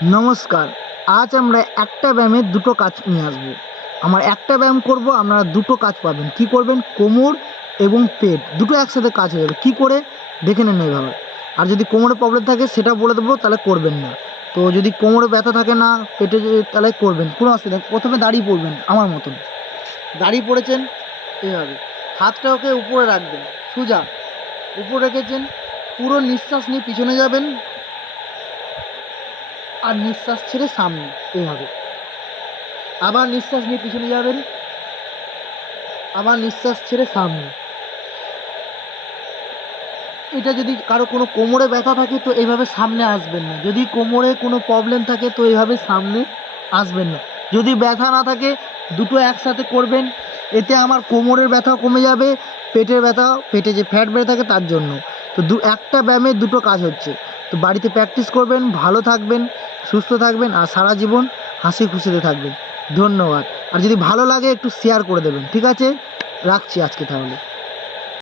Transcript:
নমস্কার। আজ আমরা একটা ব্যায়ামের দুটো কাজ নিয়ে আসবো। আমার একটা ব্যায়াম করব, আপনারা দুটো কাজ পাবেন। কি করবেন? কোমর এবং পেট দুটো একসাথে কাজ হয়ে যাবে। কী করে দেখে নেন এইভাবে। আর যদি কোমরে প্রবলেম থাকে সেটা বলে দেবো, তাহলে করবেন না। তো যদি কোমরে ব্যথা থাকে না, পেটে তাহলে করবেন, কোনো অসুবিধা নেই। প্রথমে দাঁড়িয়ে পড়বেন আমার মতন। দাঁড়িয়ে পড়েছেন এইভাবে, হাতটাকে উপরে রাখবেন সোজা, উপরে রেখেছেন। পুরো নিঃশ্বাস নিয়ে পিছনে যাবেন আর নিঃশ্বাস ছেড়ে সামনে এইভাবে। আবার নিঃশ্বাস নিয়ে পিছনে যাবেন, আবার নিঃশ্বাস ছেড়ে সামনে। এটা যদি কারো কোনো কোমরে ব্যথা থাকে তো এইভাবে সামনে আসবেন না। যদি কোমরে কোনো প্রবলেম থাকে তো এইভাবে সামনে আসবেন না। যদি ব্যথা না থাকে দুটো একসাথে করবেন, এতে আমার কোমরের ব্যথাও কমে যাবে, পেটের ব্যথা, পেটে যে ফ্যাট বেড়ে থাকে তার জন্য। তো একটা ব্যায়ামে দুটো কাজ হচ্ছে। তো বাড়িতে প্র্যাকটিস করবেন, ভালো থাকবেন, সুস্থ থাকবেন আর সারা জীবন হাসি খুশিতে থাকবেন। ধন্যবাদ। আর যদি ভালো লাগে একটু শেয়ার করে দেবেন, ঠিক আছে? রাখছি আজকে তাহলে।